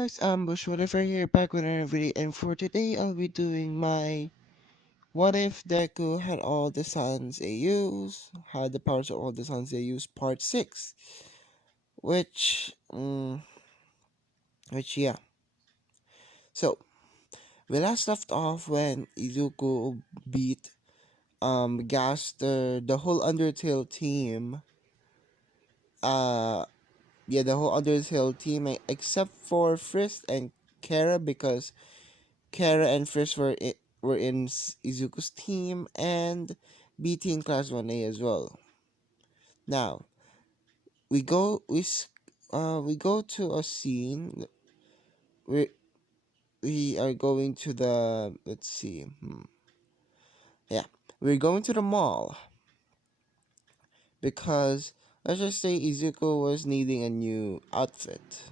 guys, I'm Bush Whatever here, back with another video, and for today I'll be doing my What If Deku Had All the Suns They Use, Had the Powers of All the Suns They Use, Part 6, which, yeah. So, we last left off when Izuku beat, Gaster, the whole Undertale team, uh, the whole Undertale team, except for Frisk and Kara, because Kara and Frisk were in Izuku's team and BT in Class 1A as well. Now we go to a scene. We we are going to the let's see. Yeah, we're going to the mall because let's just say Izuku was needing a new outfit.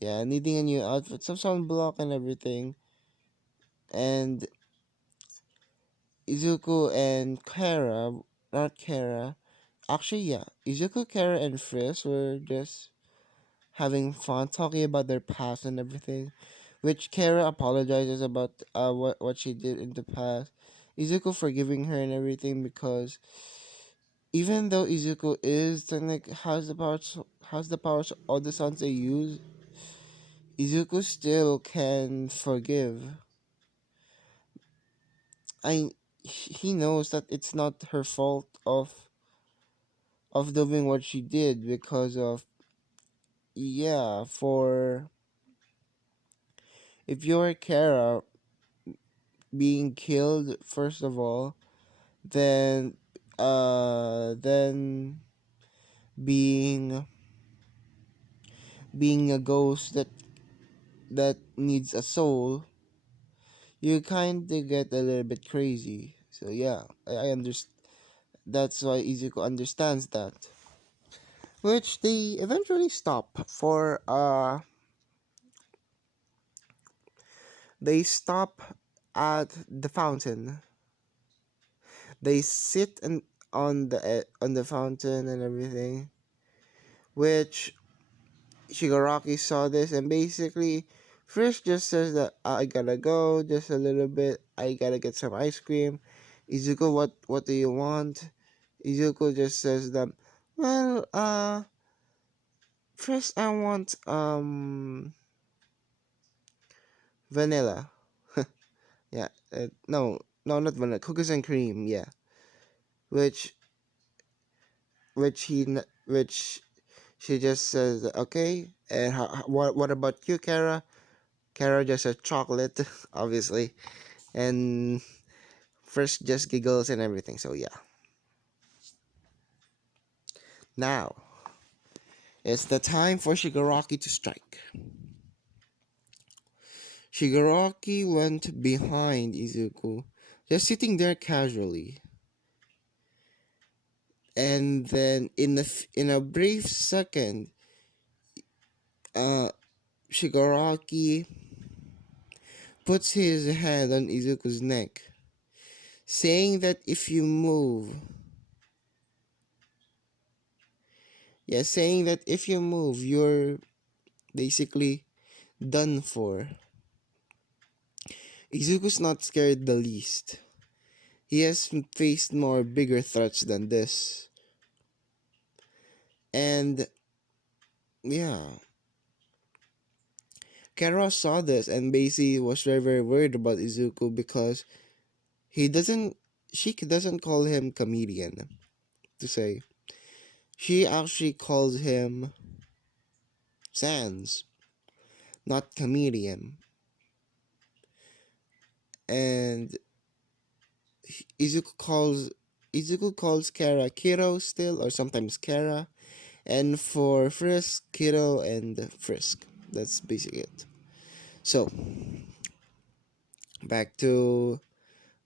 Yeah, needing a new outfit, some sunblock and everything, and Izuku and not Kara. Actually, yeah, Izuku, Kara, and Frisk were just having fun talking about their past and everything, which Kara apologizes about what she did in the past. Izuku forgiving her and everything because even though Izuku is technic has the powers all the sons they use, Izuku still can forgive. I he knows that it's not her fault of doing what she did because of for if you're Kara being killed first of all, then then being being a ghost that needs a soul, you kind of get a little bit crazy. So yeah, I understand. That's why Izuku understands that, which they eventually stop for. They stop at the fountain. They sit on the fountain and everything, which Shigaraki saw this, and basically Frisk just says that I gotta go just a little bit. I gotta get some ice cream. Izuku, what do you want? Izuku just says that, well, first I want vanilla. Yeah, no, not vanilla. Cookies and cream. Yeah, which which she just says okay. And what about you, Kara? Kara just says chocolate, obviously, and Frisk just giggles and everything. So yeah, now it's the time for Shigaraki to strike. Shigaraki went behind Izuku, just sitting there casually, and then in a brief second, uh, Shigaraki puts his hand on Izuku's neck, saying that if you move, you're basically done for. Izuku's not scared the least. He has faced more bigger threats than this. And yeah, Kara saw this and basically was very very worried about Izuku because he doesn't she doesn't call him comedian to say. She actually calls him Sans, not comedian. And Izuku calls Kara Kiro still, or sometimes Kara, and for Frisk, Kiro and Frisk. That's basically it. So back to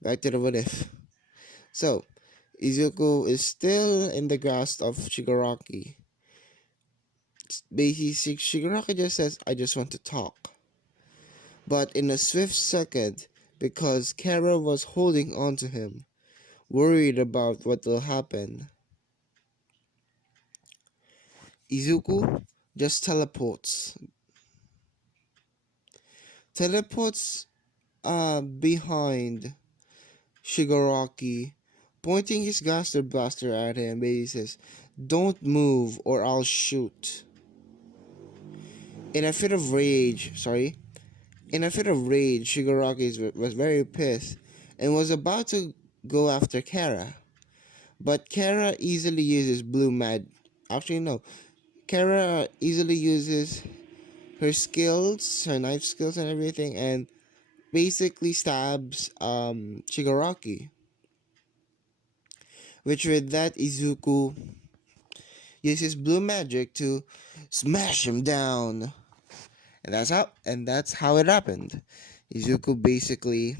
the what if. So Izuku is still in the grasp of Shigaraki. Basically, Shigaraki just says, "I just want to talk." But in a swift second, because Kara was holding on to him, worried about what will happen, Izuku just teleports. teleports behind Shigaraki, pointing his Gaster Blaster at him. But he says, "Don't move or I'll shoot." In a fit of rage, Shigaraki was very pissed and was about to go after Kara. But Kara easily uses blue mag. Actually, no. Kara easily uses her skills, her knife skills and everything, and basically stabs Shigaraki. Which with that, Izuku uses blue magic to smash him down. And that's how it happened. Izuku basically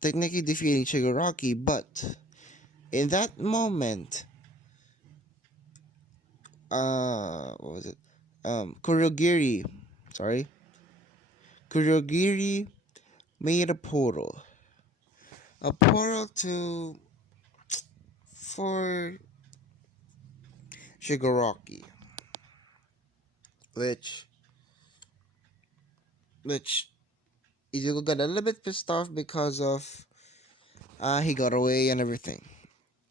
technically defeating Shigaraki, but in that moment, what was it? Kurogiri, sorry, Kurogiri made a portal to for Shigaraki, which which Izuku got a little bit pissed off because of he got away and everything.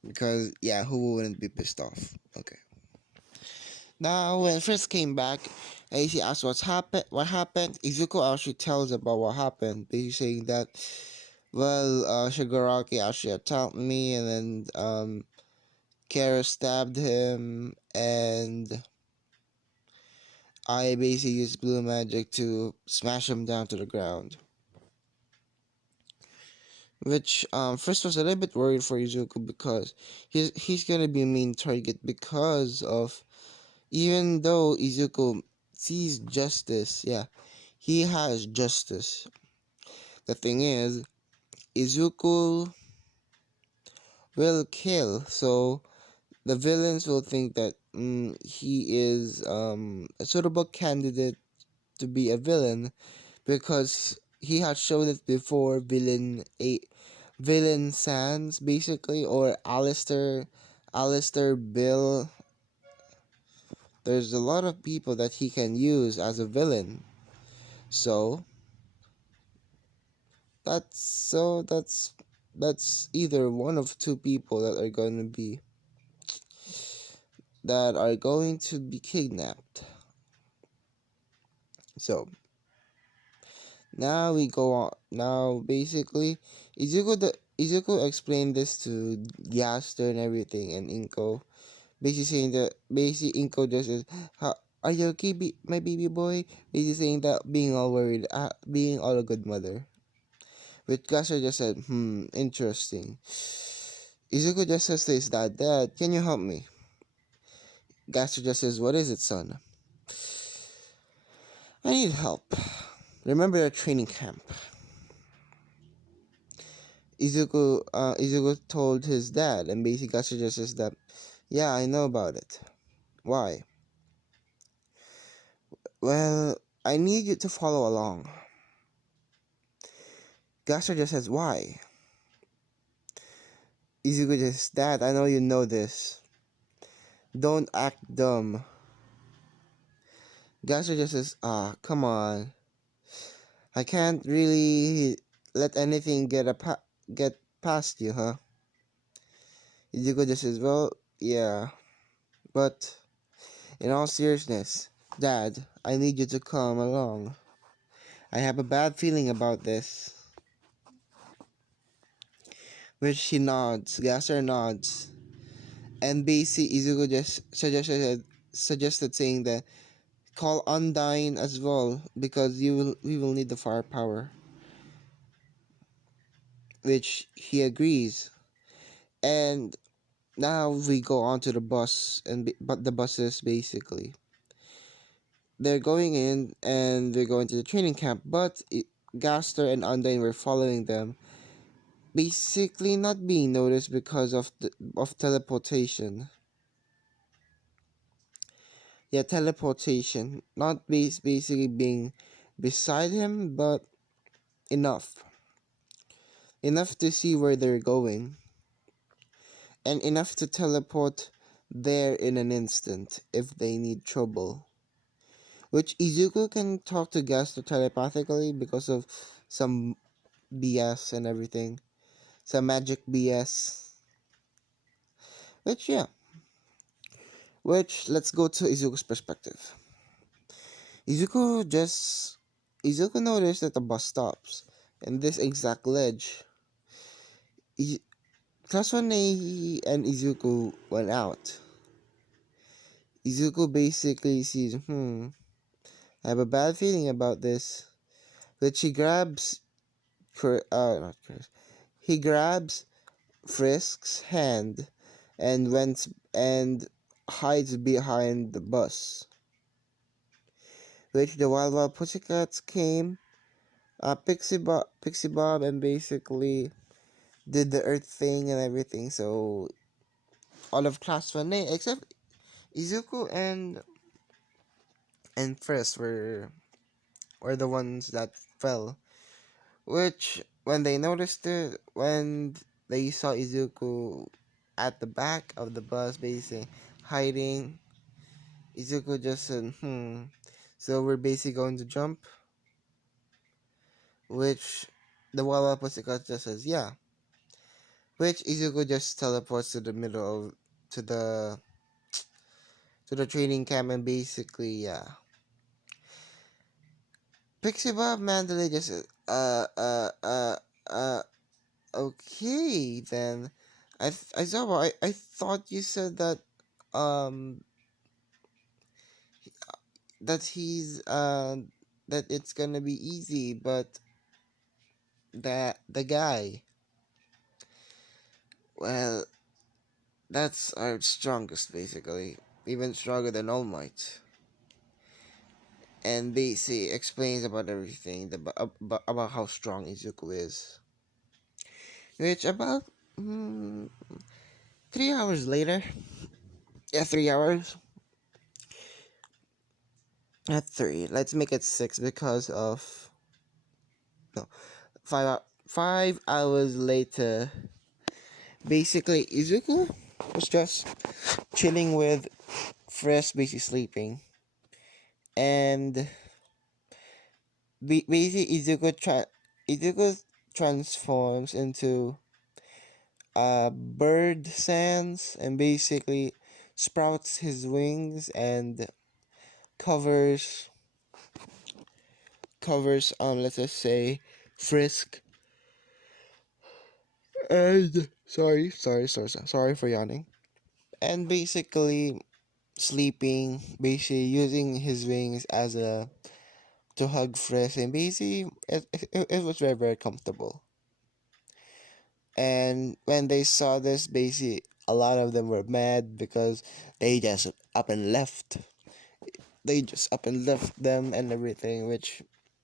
Because yeah, who wouldn't be pissed off? Okay. Now when Frisk came back, AC asks what happened. Izuku actually tells about what happened. Basically saying that, well, Shigaraki actually attacked me, and then Kara stabbed him, and I basically used blue magic to smash him down to the ground. Which Frisk was a little bit worried for Izuku because he's gonna be a main target because of, even though Izuku sees justice, yeah, he has justice. The thing is, Izuku will kill, so the villains will think that he is a suitable candidate to be a villain because he had shown it before. Villain Sans basically, or Alistair Bill. There's a lot of people that he can use as a villain. So that's either one of two people that are going to be kidnapped. So now we go on. Now basically, Izuku explained this to Yaster and everything, and Inko basically saying that Inko just says, "Are you okay, my baby boy?" Basically saying that being all worried, being all a good mother. Which Gaster just said, interesting. Izuku just says to his Dad, can you help me? Gaster just says, what is it, son? I need help. Remember your training camp? Izuku told his dad, and basically Gaster just says that, yeah, I know about it. Why? Well, I need you to follow along. Gaster just says, why? Izuku just says, Dad, I know you know this. Don't act dumb. Gaster just says, come on. I can't really let anything get past you, huh? Izuku just says, well, yeah. But, in all seriousness, Dad, I need you to come along. I have a bad feeling about this. Which he nods, Gaster nods. And basically, Izuku just suggested saying that call Undyne as well because we will need the firepower. Which he agrees. And now we go on to the bus, but the buses basically they're going in and they're going to the training camp, but Gaster and Undyne were following them, basically not being noticed because of teleportation. Yeah, teleportation, not basically being beside him, but enough to see where they're going, and enough to teleport there in an instant if they need trouble. which Izuku can talk to Gasto telepathically because of some BS and everything, some magic BS. Which yeah, which let's go to Izuku's perspective. Izuku just Izuku noticed that the bus stops in this exact ledge. That's when they and Izuku went out. Izuku basically sees, I have a bad feeling about this. But she grabs, not Chris, he grabs Frisk's hand and went and hides behind the bus. Which the Wild Wild Pussycats came, Pixie Bob, and basically did the Earth thing and everything. So all of Class 1A except Izuku and Frisk were the ones that fell. Which, when they noticed it, when they saw Izuku at the back of the bus, basically hiding, Izuku just said, so we're basically going to jump? Which the Wawa Pussycat just says, yeah. Which Izuku just teleports to the middle of, to the, to the training camp and basically, yeah. Pixie Bob Mandalay just said, uh, okay, then. I thought you said that, um, that he's, that it's gonna be easy, but that the guy, well, that's our strongest, basically. Even stronger than All Might. And basically explains about everything, about how strong Izuku is. Which about, 3 hours later, yeah, 3 hours. At three. Let's make it six because of no 5 hours later. Basically, Izuku was just chilling with Frisk, basically sleeping, and basically Izuku transforms into a bird sands and basically sprouts his wings and covers let's just say Frisk. And sorry for yawning. And basically sleeping, basically using his wings as a to hug Frisk, and basically it was very comfortable. And when they saw this, basically a lot of them were mad because they just up and left. They just up and left them and everything, which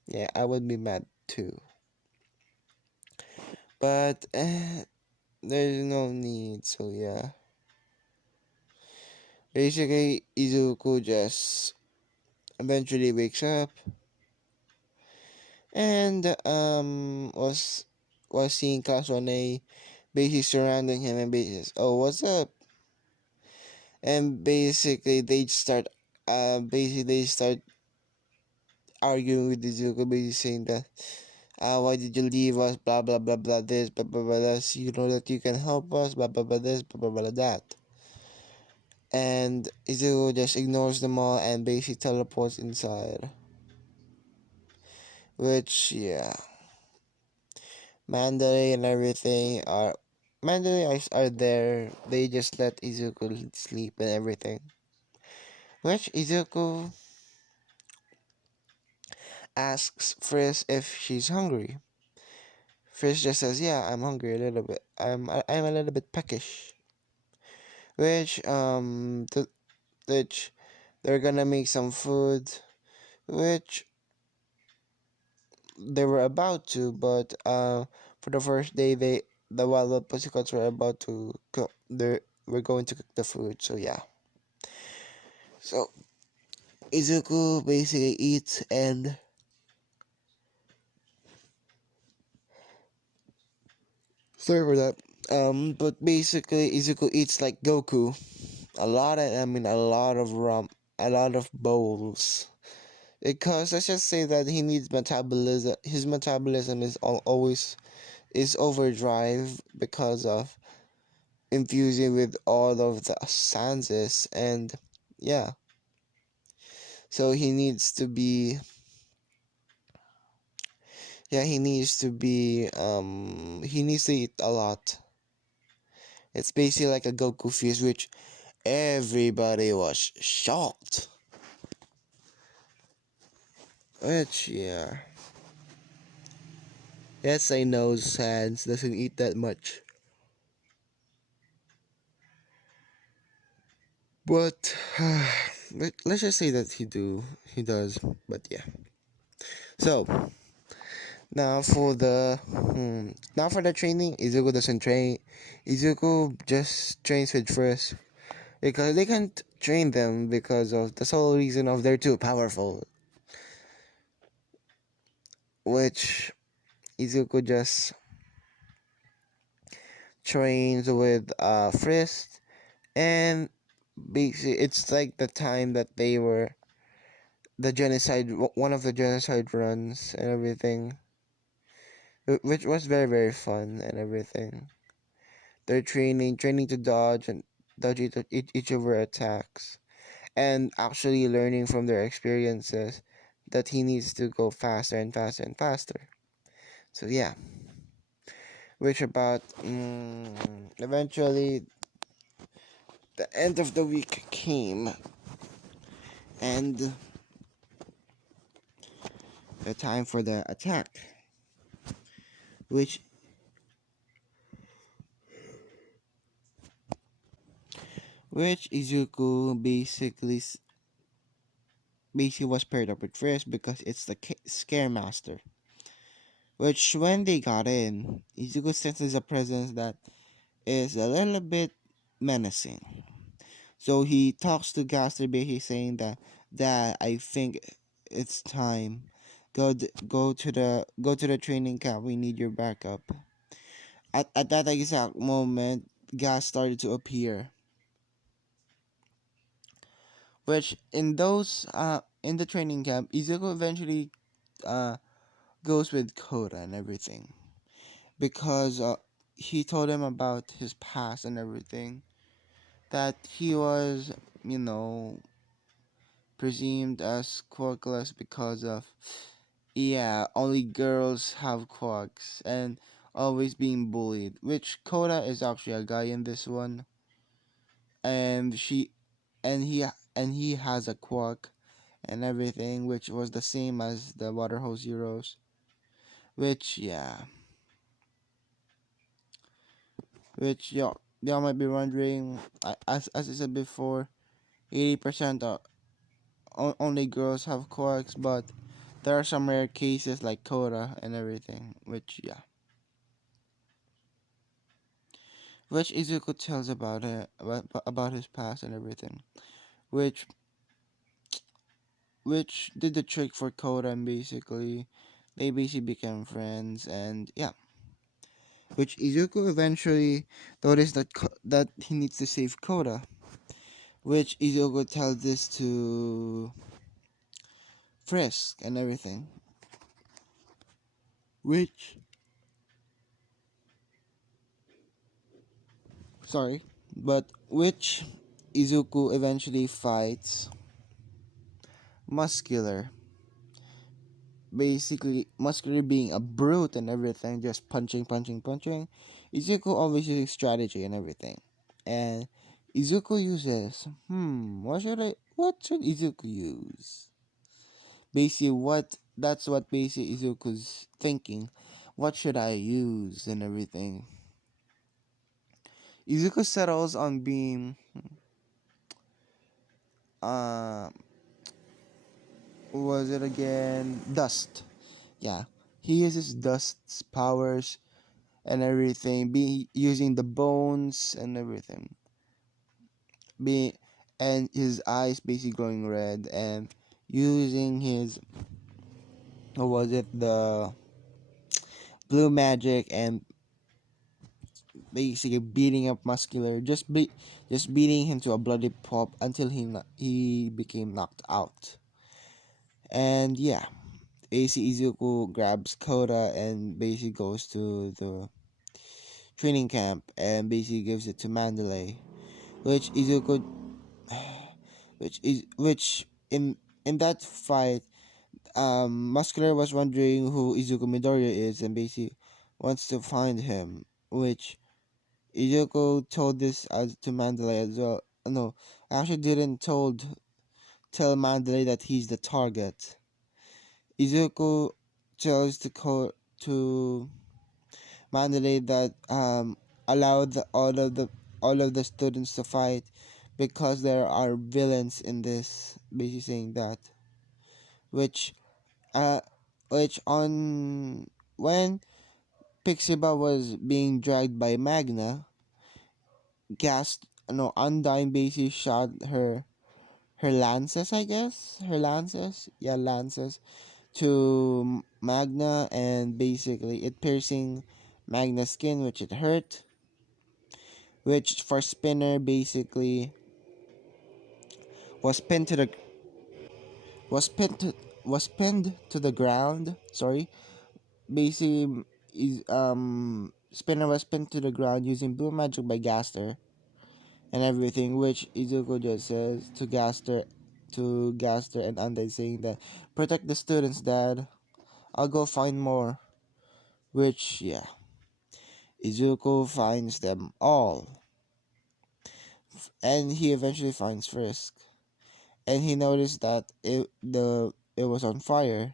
yeah, I would be mad too. But there's no need, so yeah. Basically, Izuku just eventually wakes up and was seeing Class 1A basically surrounding him and basically says, "Oh, what's up?" And basically they start arguing with Izuku, basically saying that, why did you leave us? Blah blah blah blah this, blah blah blah this. You know that you can help us, blah blah blah this, blah blah blah that. And Izuku just ignores them all and basically teleports inside. Which yeah, Mandalay and everything are are there. They just let Izuku sleep and everything. Which Izuku asks Frisk if she's hungry. Frisk just says, "Yeah, I'm hungry a little bit. I'm a little bit peckish." Which which they're gonna make some food, which they were about to, but for the first day the Wild Pussycats were about to cook. We're going to cook the food, so yeah. So Izuku basically eats and sorry for that. But basically Izuku eats like Goku. A lot of bowls. Because let's just say that he needs metabolism. His metabolism is always is overdrive because of infusing with all of the senses, and yeah, so he needs to eat a lot. It's basically like a Goku fuse, which everybody was shocked. Which, yeah. Yes, I know Sans doesn't eat that much. But let's just say that he does. But yeah. So now for the training, Izuku doesn't train. Izuku just trains with first because they can't train them because of the sole reason of they're too powerful. Which Izuku just trains with Frist, and basically it's like the time that they were the one of the genocide runs and everything, which was very very fun and everything. They're training to dodge and dodge each of her attacks, and actually learning from their experiences that he needs to go faster and faster and faster. So yeah, which about eventually the end of the week came, and the time for the attack, which Izuku basically was paired up with Frisk because it's the Scare Master. Which when they got in, Izuku senses a presence that is a little bit menacing. So he talks to Gaster, basically saying that I think it's time. Go to the training camp. We need your backup. At that exact moment, gas started to appear, which in the training camp, Izuku eventually uh goes with Koda and everything because he told him about his past and everything, that he was, you know, presumed as quirkless because of, yeah, only girls have quirks and always being bullied, which Koda is actually a guy in this one, and he has a quirk and everything, which was the same as the water hose heroes, which yeah, which y'all might be wondering, as I said before, 80% of only girls have quirks, but there are some rare cases like Koda and everything, which yeah, which Izuku tells about it about his past and everything, which did the trick for Koda, and basically they basically became friends, and yeah, which Izuku eventually noticed that he needs to save Koda, which Izuku tells this to Frisk and everything, which sorry, but which Izuku eventually fights Muscular. Basically, Muscular being a brute and everything, just punching, punching, punching. Izuku always using strategy and everything. And Izuku uses, what should Izuku use? Basically, that's what basically Izuku's thinking. What should I use and everything? Izuku settles on being, uh, what was it again? Dust. Yeah. He uses Dust's powers and everything, be using the bones and everything, be and his eyes basically glowing red, and using his, what was it, the blue magic, and basically beating up Muscular, just beating him to a bloody pulp until he became knocked out. And yeah, basically Izuku grabs Koda and basically goes to the training camp and basically gives it to Mandalay, which Izuku, which in that fight, Muscular was wondering who Izuku Midoriya is and basically wants to find him, which Izuku told this as to Mandalay as well. No, actually didn't tell Mandalay that he's the target. Izuku tells to Mandalay that allowed all of the students to fight because there are villains in this. Basically saying that, which uh, which on when Pixiba was being dragged by Magna, Gas no Undyne basically shot her lances, I guess. Her lances? Yeah, lances to Magna and basically it piercing Magna's skin, which it hurt. Which for Spinner basically was pinned to the was pinned to was pinned to the ground. Sorry. Basically is Spinner was pinned to the ground using blue magic by Gaster and everything, which Izuku just says to Gaster and Undead saying that protect the students, Dad. I'll go find more. Which yeah, Izuku finds them all, and he eventually finds Frisk, and he noticed that it was on fire,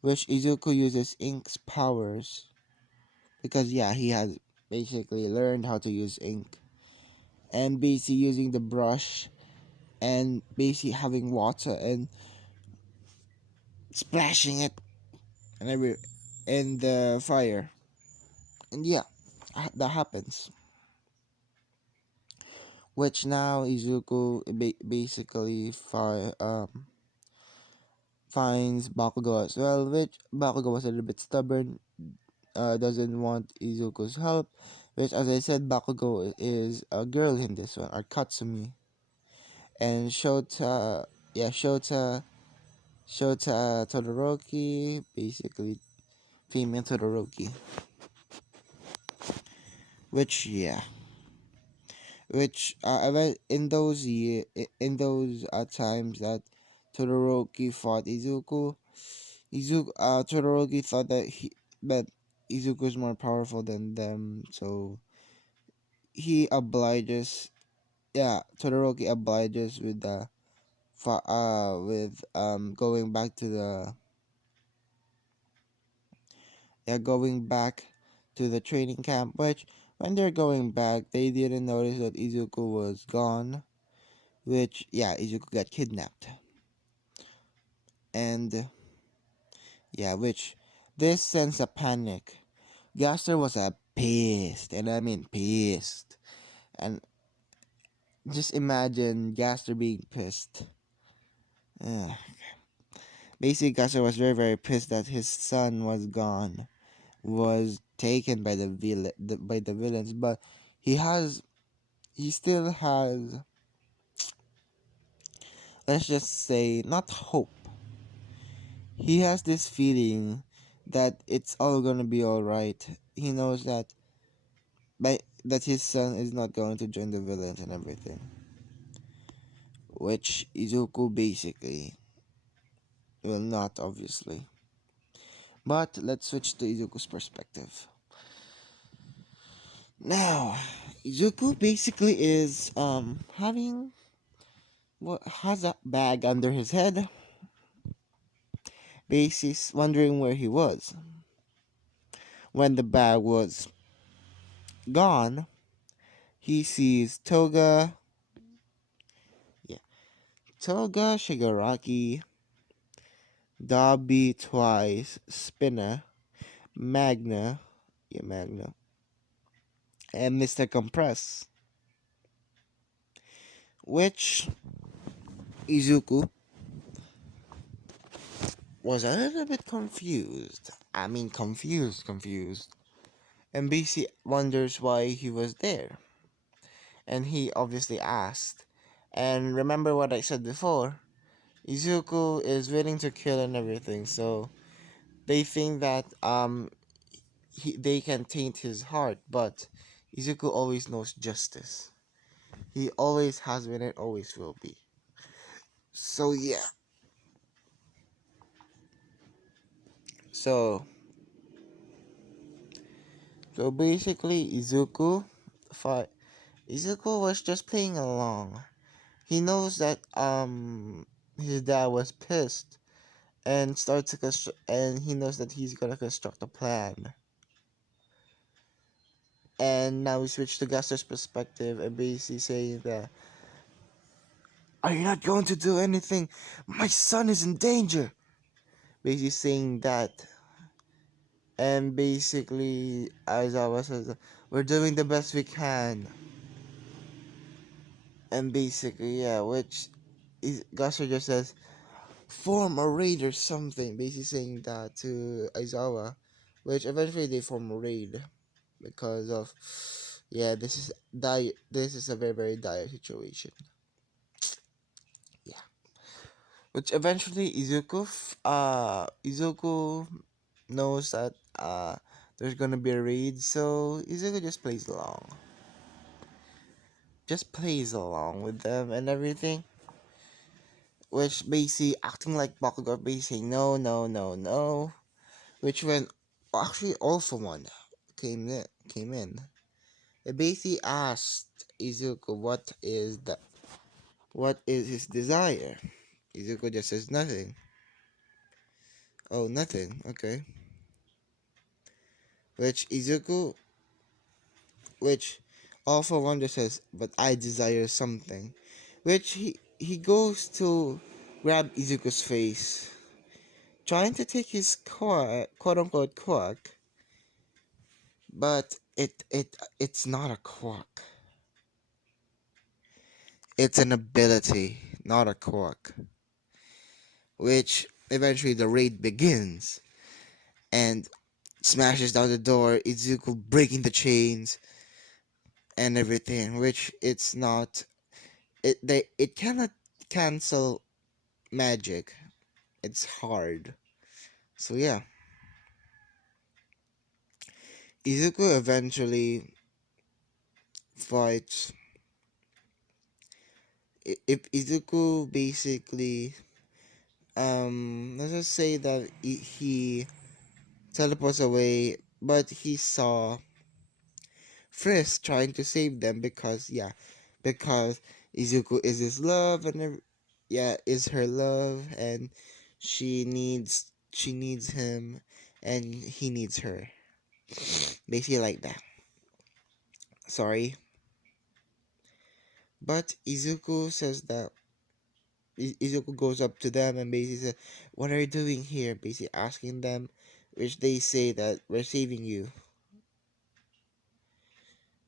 which Izuku uses Ink's powers because yeah, he has basically learned how to use ink, and basically using the brush and basically having water and splashing it and every in the fire, and yeah, that happens. Which now Izuku basically finds Bakugo as well, which Bakugo was a little bit stubborn, doesn't want Izuku's help, which as I said, Bakugo is a girl in this one, or Katsumi. And Shota Todoroki, basically female Todoroki, which yeah, which in those times that Todoroki fought Todoroki thought that Izuku is more powerful than them, so he obliges. Yeah, Todoroki obliges with the going back to the going back to the training camp. Which when they're going back, they didn't notice that Izuku was gone. Which yeah, Izuku got kidnapped, and yeah, which this sends a panic. Gaster was pissed, and I mean pissed. And just imagine Gaster being pissed. Ugh. Basically, Gaster was very, very pissed that his son was gone, was taken by by the villains. But he still has, let's just say, not hope. He has this feeling that it's all gonna be all right. He knows that his son is not going to join the villains and everything, which Izuku basically will not, obviously. But let's switch to Izuku's perspective. Now, Izuku basically is having what has a bag under his head. Basically wondering where he was. When the bag was gone, he sees yeah, Toga Shigaraki, Dobby twice, Spinner, Magna, Magna, and Mr. Compress, which Izuku was a little bit confused. I mean, confused. And BC wonders why he was there. And he obviously asked. And remember what I said before, Izuku is willing to kill and everything, so they think that they can taint his heart, but Izuku always knows justice. He always has been and always will be. So yeah. So so basically fi- Izuku was just playing along. He knows that his dad was pissed and starts to and he knows that he's gonna construct a plan. And now we switch to Gaster's perspective and basically saying that, are you not going to do anything? My son is in danger. Basically saying that. And basically Aizawa says, we're doing the best we can. And basically, yeah, which is Gaster just says, form a raid or something, basically saying that to Aizawa, which eventually they form a raid because of, yeah, this is a very very dire situation. Yeah, which eventually Izuku knows that there's gonna be a raid, so Izuku just plays along with them and everything, which basically acting like Bakugo, basically saying no, no, no, no, which when actually All For One came in. It basically asked Izuku what is his desire. Izuku just says nothing. Oh, nothing. Okay. Which Izuku, which All For One just says, but I desire something. Which he goes to grab Izuku's face, trying to take his quote unquote quirk, but it's not a quirk. It's an ability, not a quirk. Which eventually the raid begins and smashes down the door, Izuku breaking the chains and everything, which it cannot cancel magic. It's hard. So yeah. Izuku eventually fights if Izuku basically let's just say that he teleports away, but he saw Frisk trying to save them because Izuku is his love and is her love, and she needs him and he needs her. Basically like that. Sorry. But Izuku says that Izuku goes up to them and basically says, what are you doing here? Basically asking them, which they say that we're saving you.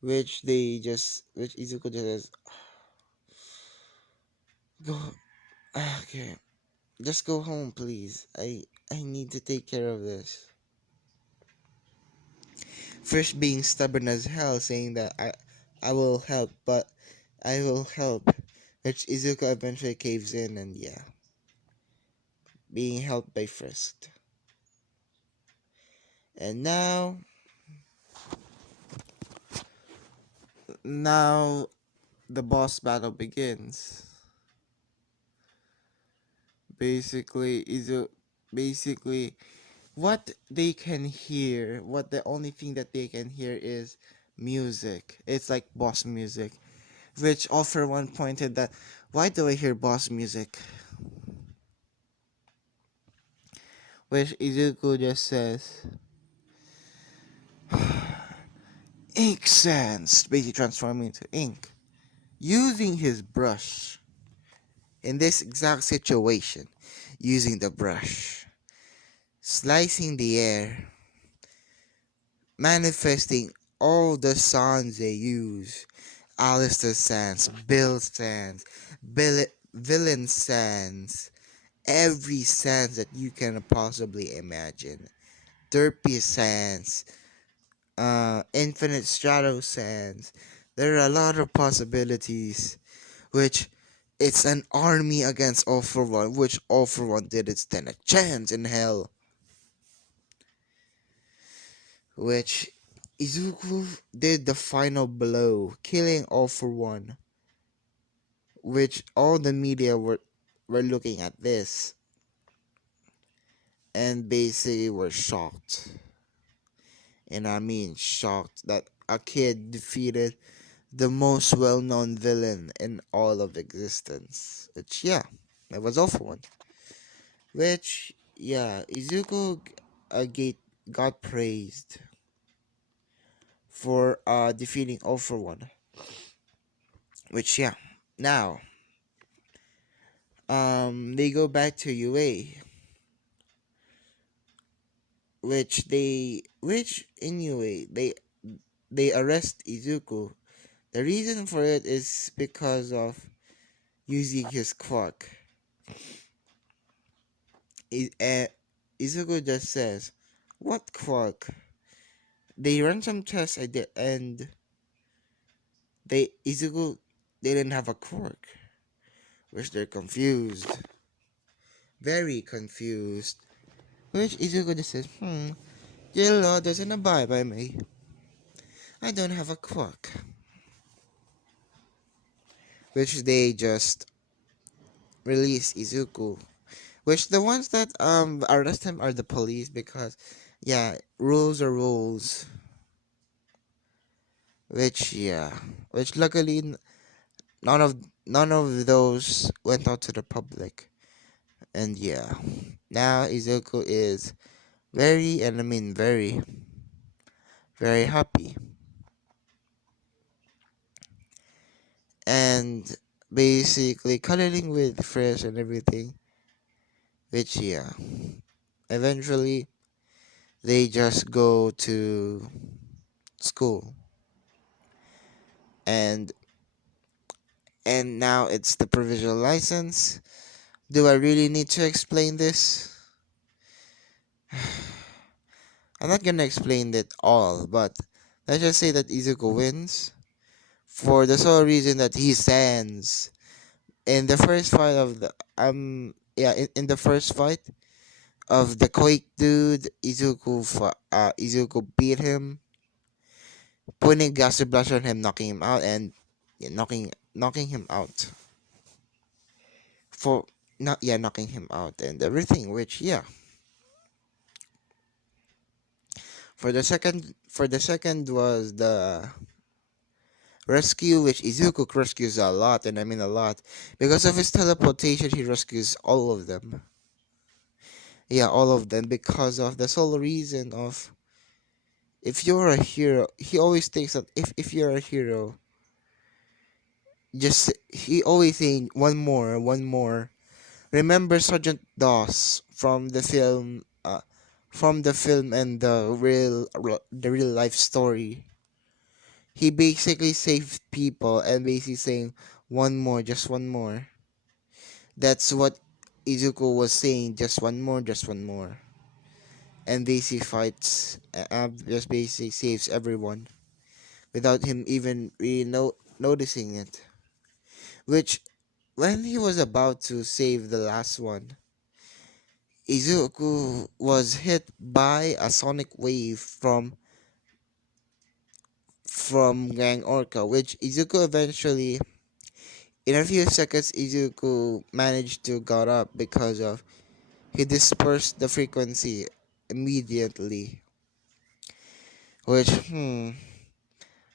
Which Izuku just says, go, okay, just go home, please. I need to take care of this. First being stubborn as hell, saying that I will help, but I will help. Which Izuku eventually caves in and yeah, being helped by Frisk. And now the boss battle begins. Basically what they can hear, what the only thing that they can hear is music. It's like boss music. Which All For One pointed that, why do I hear boss music? Which Izuku just says, ink sands, basically transforming into ink. Using his brush. In this exact situation, using the brush. Slicing the air. Manifesting all the sounds they use. Alistair Sands, Bill Sands, Villain Sands, every Sands that you can possibly imagine. Derpy Sands, Infinite Strato Sands. There are a lot of possibilities, which It's an army against All for One, which All for One didn't stand a chance in hell. Which Izuku did the final blow, killing All for One. Which all the media were looking at this and basically were shocked. And I mean shocked that a kid defeated the most well-known villain in all of existence. Which yeah, it was All for One. Which yeah, Izuku got praised for defeating All for One. Which yeah, now they go back to UA, which anyway they arrest Izuku. The reason for it is because of using his quirk. Izuku just says, "What quirk?" They run some tests and Izuku they didn't have a quirk, which they're confused, very confused. Which Izuku just says, "Your law doesn't abide by me. I don't have a quirk." Which they just release Izuku. Which the ones that arrest him are the police because yeah, rules are rules. Which yeah, which luckily none of those went out to the public. And yeah, now Izuku is very and I mean very very happy and basically cuddling with Fresh and everything. Which yeah, eventually they just go to school and now it's the provisional license. Do I really need to explain this? I'm not gonna explain it all, but let's just say that Izuku wins for the sole reason that he stands in the first fight of the in the first fight of the Quake dude. Izuku beat him, putting gas blast on him, knocking him out, and yeah, knocking him out for not yeah knocking him out and everything. Which yeah, for the second was the rescue, which Izuku rescues a lot, and I mean a lot. Because of his teleportation, he rescues all of them. Yeah, all of them, because of the sole reason of if you're a hero, he always thinks that if you're a hero, just he always saying one more. Remember Sergeant Doss from the film and the real life story. He basically saved people and basically saying one more, just one more. That's what Izuku was saying, just one more, just one more. And basically fights, just basically saves everyone without him even really noticing it. Which, when he was about to save the last one, Izuku was hit by a sonic wave from Gang Orca, which Izuku eventually, in a few seconds, Izuku managed to got up because of he dispersed the frequency immediately. Which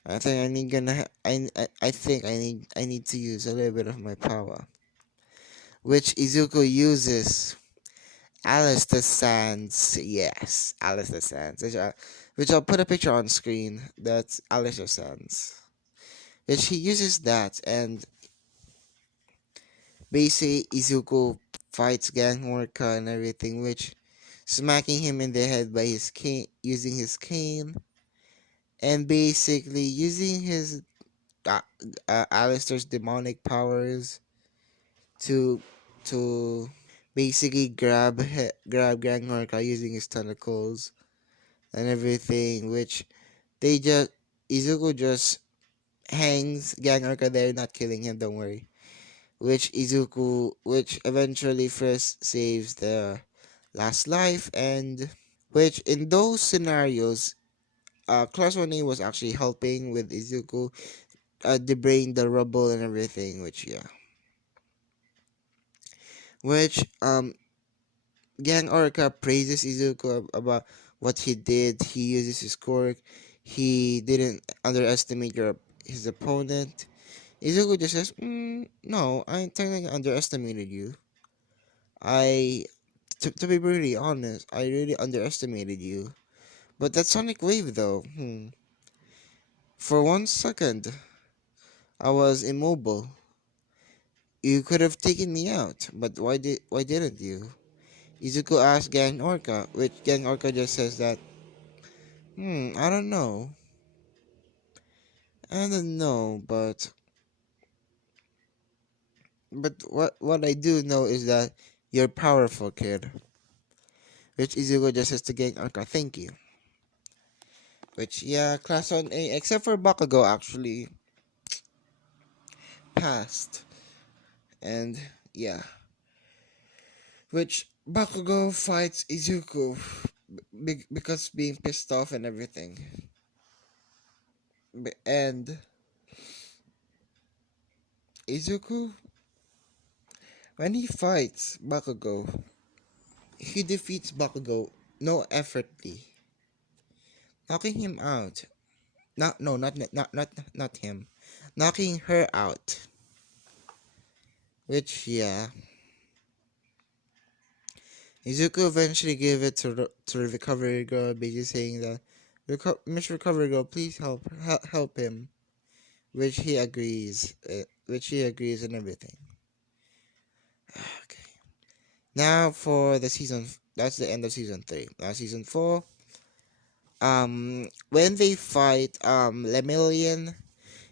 I think I need gonna I think I need to use a little bit of my power. Which Izuku uses Alice the Sands. Yes, Alice the Sands. Which I'll put a picture on screen. That's Alice the Sands. Which he uses that and basically Izuku fights Gang Orca and everything, which smacking him in the head by his cane using his cane and basically using his uh, Alistair's demonic powers to basically grab Gang Orca using his tentacles and everything, which they just Izuku just hangs Gang Orca there, not killing him. Don't worry. which eventually first saves the last life, and which in those scenarios, Class 1A was actually helping with Izuku, debrain the rubble and everything, which yeah, which Gang Orca praises Izuku about what he did. He uses his quirk. He didn't underestimate his opponent. Izuku just says, "No, I technically underestimated you. I, to be really honest, I really underestimated you. But that sonic wave, though, for 1 second, I was immobile. You could have taken me out, but why didn't you?" Izuku asks Gang Orca, which Gang Orca just says that, I don't know. I don't know, but what I do know is that you're powerful, kid. Which Izuku just says to Gang Orca, thank you. Which yeah, Class 1A, except for Bakugo actually passed. And yeah. Which Bakugo fights Izuku because being pissed off and everything. And Izuku, when he fights Bakugo, he defeats Bakugo no effortly, knocking him out. Not no, not him, knocking her out. Which yeah, Izuku eventually gave it to the recovery girl, basically saying that, Miss Recovery Girl, please help him. Which he agrees. Which he agrees and everything. Okay. Now for the season. That's the end of season 3. Now season 4. When they fight Lemillion,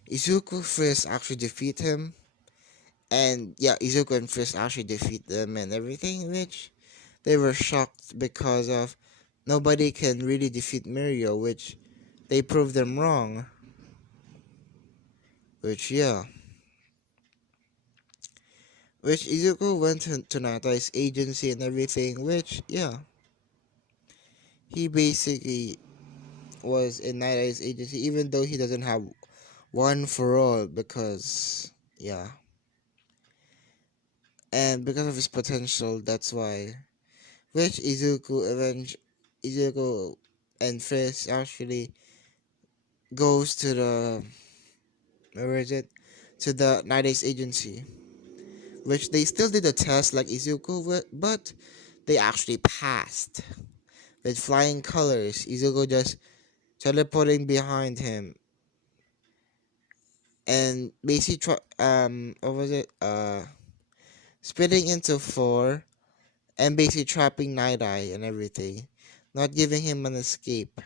Izuku first actually defeat him, and yeah, Izuku and First actually defeat them and everything, which they were shocked because of nobody can really defeat Mirio, which they proved them wrong. Which yeah, which Izuku went to Natai's agency and everything, which yeah, he basically was in Natai's agency, even though he doesn't have one for all, because yeah, and because of his potential, that's why. Which Izuku and Frisk actually goes to the, where is it? To the Night Ace agency, which they still did a test like Izuku, but they actually passed with flying colors. Izuku just teleporting behind him and basically what was it? Splitting into four and basically trapping Night Eye and everything, not giving him an escape,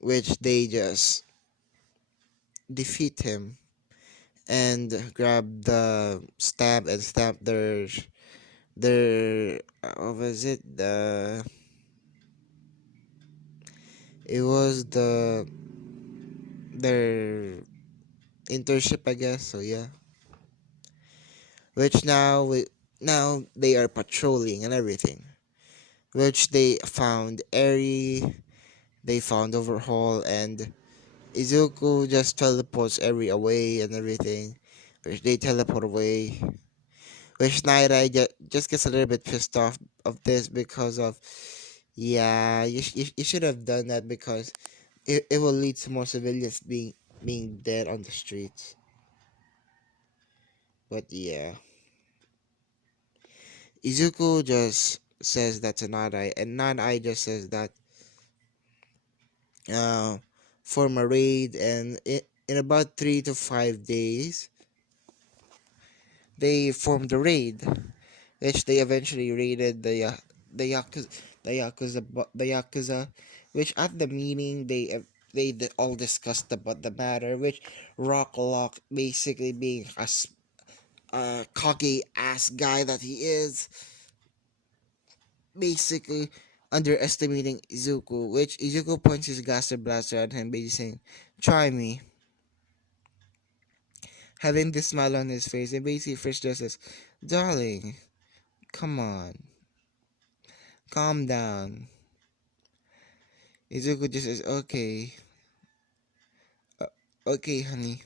which they just defeat him and grab the stamp and stamp their what was it, it was their internship, I guess. So yeah, which now they are patrolling and everything, which they found Eri, they found Overhaul, and Izuku just teleports Eri away and everything, which they teleport away. Which Night Eye just gets a little bit pissed off of this because of, yeah, you should have done that because it will lead to more civilians being dead on the streets. But yeah, Izuku just says that to Nadai, and Nadai just says that uh, form a raid, and in about 3 to 5 days, they formed a raid, which they eventually raided the yakuza, the yakuza, which at the meeting they all discussed about the matter, which Rock Lock basically being a cocky ass guy that he is, basically underestimating Izuku, which Izuku points his Gaster Blaster at him, basically saying, "Try me." having this smile on his face, and basically Fish just says, "Darling, come on, calm down." Izuku just says, "Okay, uh, okay, honey,"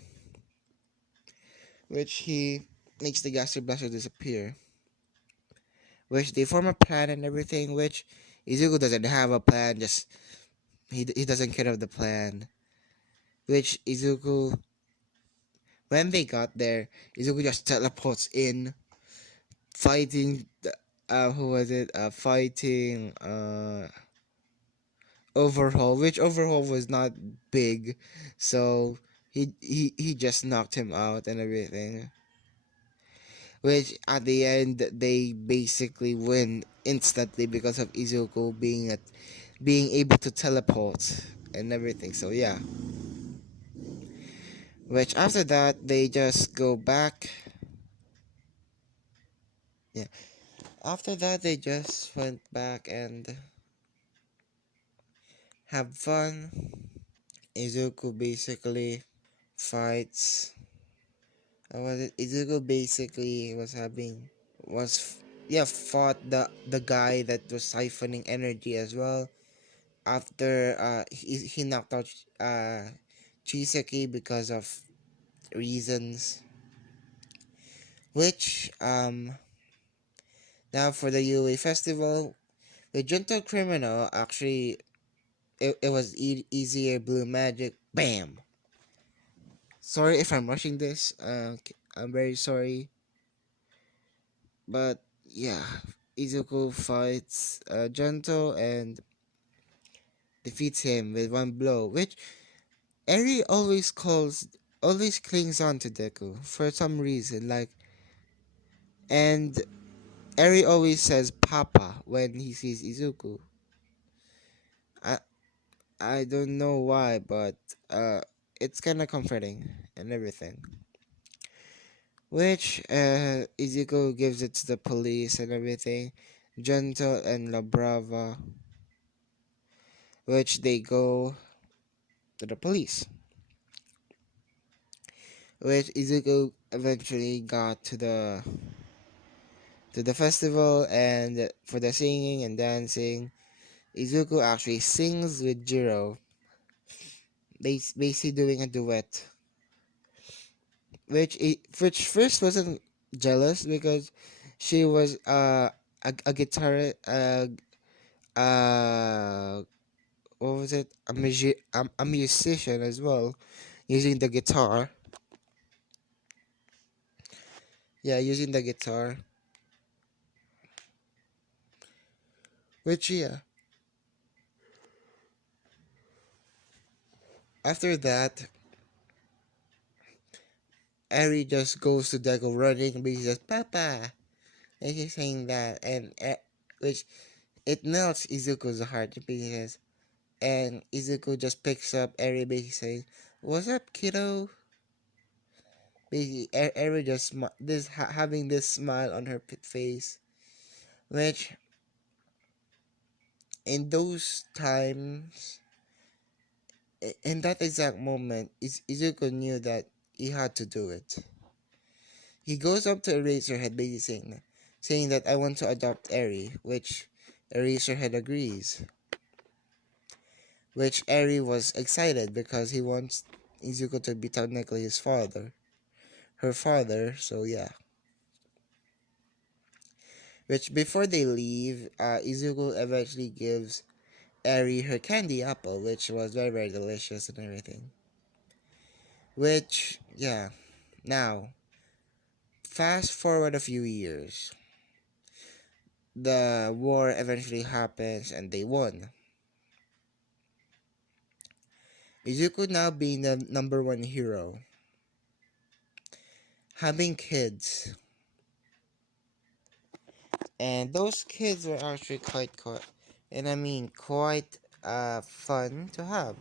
which he makes the Gaster Blaster disappear. Which they form a plan and everything. Which Izuku doesn't have a plan. Just he doesn't care of the plan. Which Izuku, when they got there, Izuku just teleports in, fighting. Who was it? Fighting. Overhaul. Which Overhaul was not big, so he just knocked him out and everything. Which at the end they basically win instantly because of Izuku being able to teleport and everything. So yeah. Which after that they just go back. Yeah. After that they just went back and have fun. Izuku basically fights. What was it? Izuku basically was yeah, fought the guy that was siphoning energy as well. After he knocked out Chisaki because of reasons. Which now for the UA festival, the Gentle Criminal actually it was easier blue magic. Bam. Sorry if I'm rushing this. I'm very sorry, but yeah, Izuku fights Gentle and defeats him with one blow. Which Eri always clings on to Deku for some reason. And Eri always says Papa when he sees Izuku. I I don't know why, but uh, it's kind of comforting and everything. Which Izuku gives it to the police and everything. Gentle and La Brava, which they go to the police. Which Izuku eventually got to the festival, and for the singing and dancing, Izuku actually sings with Jiro. They basically doing a duet, which first wasn't jealous because she was a guitar what was it, a musician as well, using the guitar. Yeah, using the guitar. Which yeah, after that, Eri just goes to Deku running and he says Papa, and he's saying that, and which it melts Izuku's heart because, and Izuku just picks up Eri basically saying, "What's up, kiddo?" Basically, Eri just having this smile on her face, which in those times, in that exact moment, Izuku knew that he had to do it. He goes up to Eraserhead, basically saying that I want to adopt Eri, which Eraserhead agrees. Which Eri was excited because he wants Izuku to be technically her father. So yeah. Which before they leave, Izuku eventually gives Eri her candy apple, which was very very delicious and everything. Which yeah, now fast forward a few years, the war eventually happens and they won. Izuku now being the number one hero, having kids, and those kids were actually quite, and I mean quite fun to have.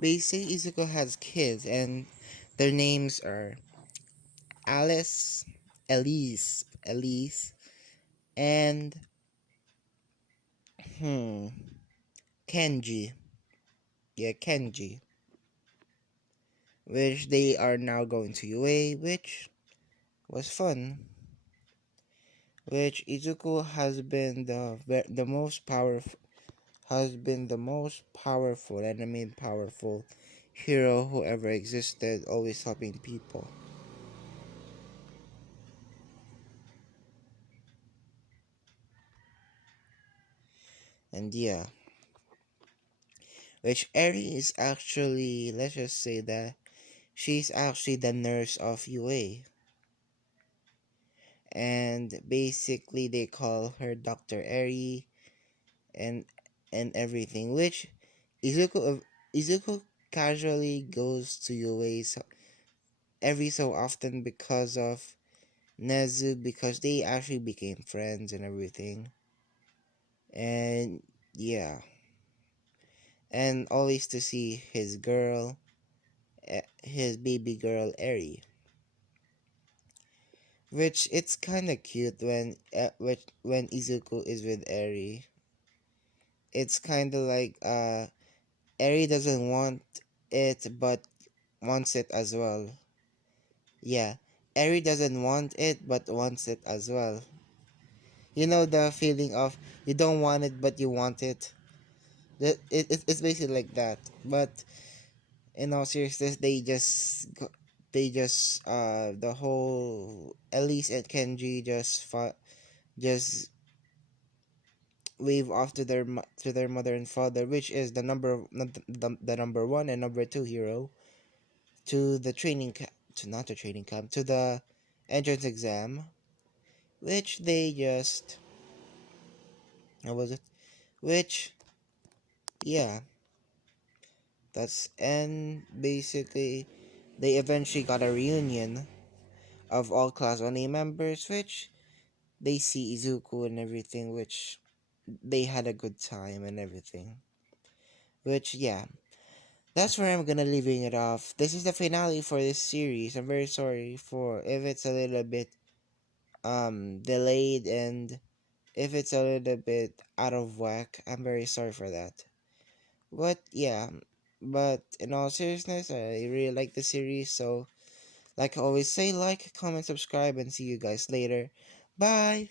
Basically, Izuku has kids, and their names are Alice, Elise, and hmm, Kenji. Yeah, Kenji. which they are now going to UA, which was fun. Which Izuku the most powerful has been the most powerful, and I mean powerful, hero who ever existed, always helping people. And yeah, which Eri is actually, let's just say that she's actually the nurse of UA, and basically they call her Dr. Eri and everything. Which Izuku casually goes to UA every so often because of Nezu, because they actually became friends and everything. And yeah, and always to see his girl, his baby girl Eri, which it's kind of cute when Izuku is with Eri. It's kind of like Eri doesn't want it but wants it as well. Yeah, Eri doesn't want it but wants it as well. You know the feeling of you don't want it but you want it. It's basically like that. But in all seriousness, they just the whole Elise and Kenji just wave off to to their mother and father, which is the number one and number two hero, to the training to not the training camp, to the entrance exam, which they just how was it? Which yeah, that's and basically they eventually got a reunion of all Class 1A members, which they see Izuku and everything, which they had a good time and everything. Which, yeah, that's where I'm gonna leaving it off. This is the finale for this series. I'm very sorry for if it's a little bit delayed and if it's a little bit out of whack. I'm very sorry for that. But yeah, but in all seriousness, I really like the series. So, like I always say, like, comment, subscribe, and see you guys later. Bye.